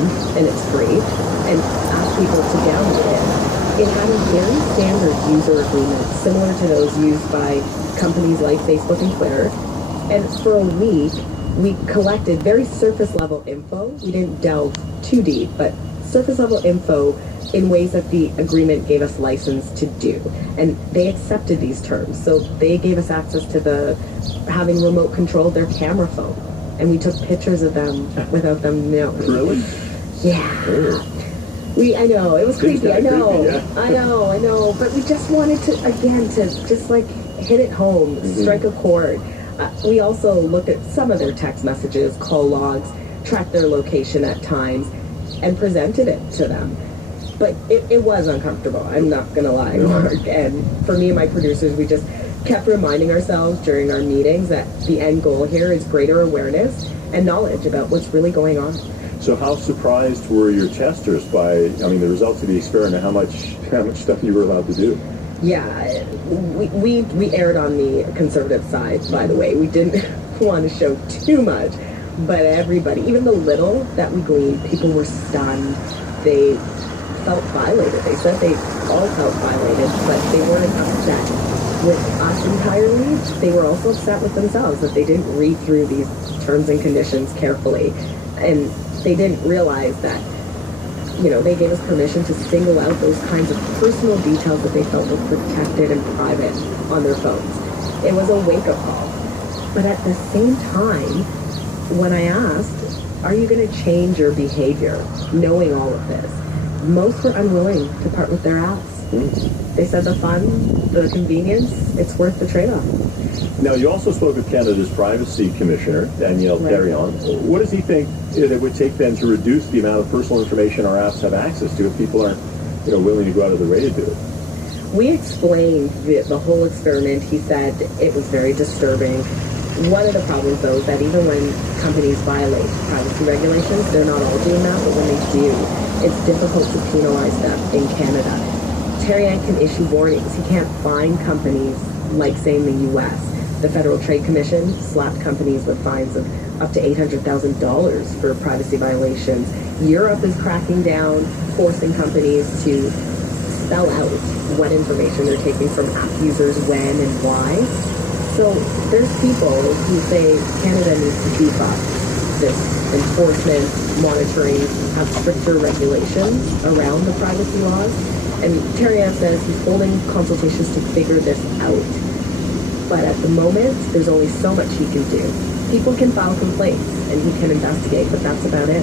month, and it's free, and asked people to download it. It had a very standard user agreement, similar to those used by companies like Facebook and Twitter. And for a week, we collected very surface-level info. We didn't delve too deep, but surface-level info in ways that the agreement gave us license to do. And they accepted these terms. So they gave us access to having remote control their camera phone. And we took pictures of them without them knowing. Really? Yeah. I know, it was creepy, I know. Creepy, yeah. I know. But we just wanted to, again, to just like hit it home, strike a chord. We also looked at some of their text messages, call logs, tracked their location at times, and presented it to them. But it was uncomfortable, I'm not going to lie, Mark. And for me and my producers, we just kept reminding ourselves during our meetings that the end goal here is greater awareness and knowledge about what's really going on. So how surprised were your testers by, the results of the experiment, how much stuff you were allowed to do? Yeah, we erred on the conservative side, by the way. We didn't want to show too much, but everybody, even the little that we gleaned, people were stunned. They felt violated. They said they all felt violated, but they weren't upset with us entirely. They were also upset with themselves that they didn't read through these terms and conditions carefully. And they didn't realize that, they gave us permission to single out those kinds of personal details that they felt were protected and private on their phones. It was a wake-up call. But at the same time, when I asked, are you going to change your behavior, knowing all of this? Most were unwilling to part with their apps. They said the fun, the convenience, it's worth the trade-off. Now, you also spoke with Canada's Privacy Commissioner, Danielle Carrion. What does he think it would take then to reduce the amount of personal information our apps have access to if people aren't, willing to go out of their way to do it? We explained the whole experiment. He said it was very disturbing. One of the problems, though, is that even when companies violate privacy regulations, they're not all doing that, but when they do, it's difficult to penalize them in Canada. Tarian can issue warnings. He can't fine companies like, say, in the U.S. The Federal Trade Commission slapped companies with fines of up to $800,000 for privacy violations. Europe is cracking down, forcing companies to spell out what information they're taking from app users, when and why. So there's people who say Canada needs to beef up this enforcement, monitoring, have stricter regulations around the privacy laws. And Tarian says he's holding consultations to figure this out. But at the moment, there's only so much he can do. People can file complaints, and he can investigate, but that's about it.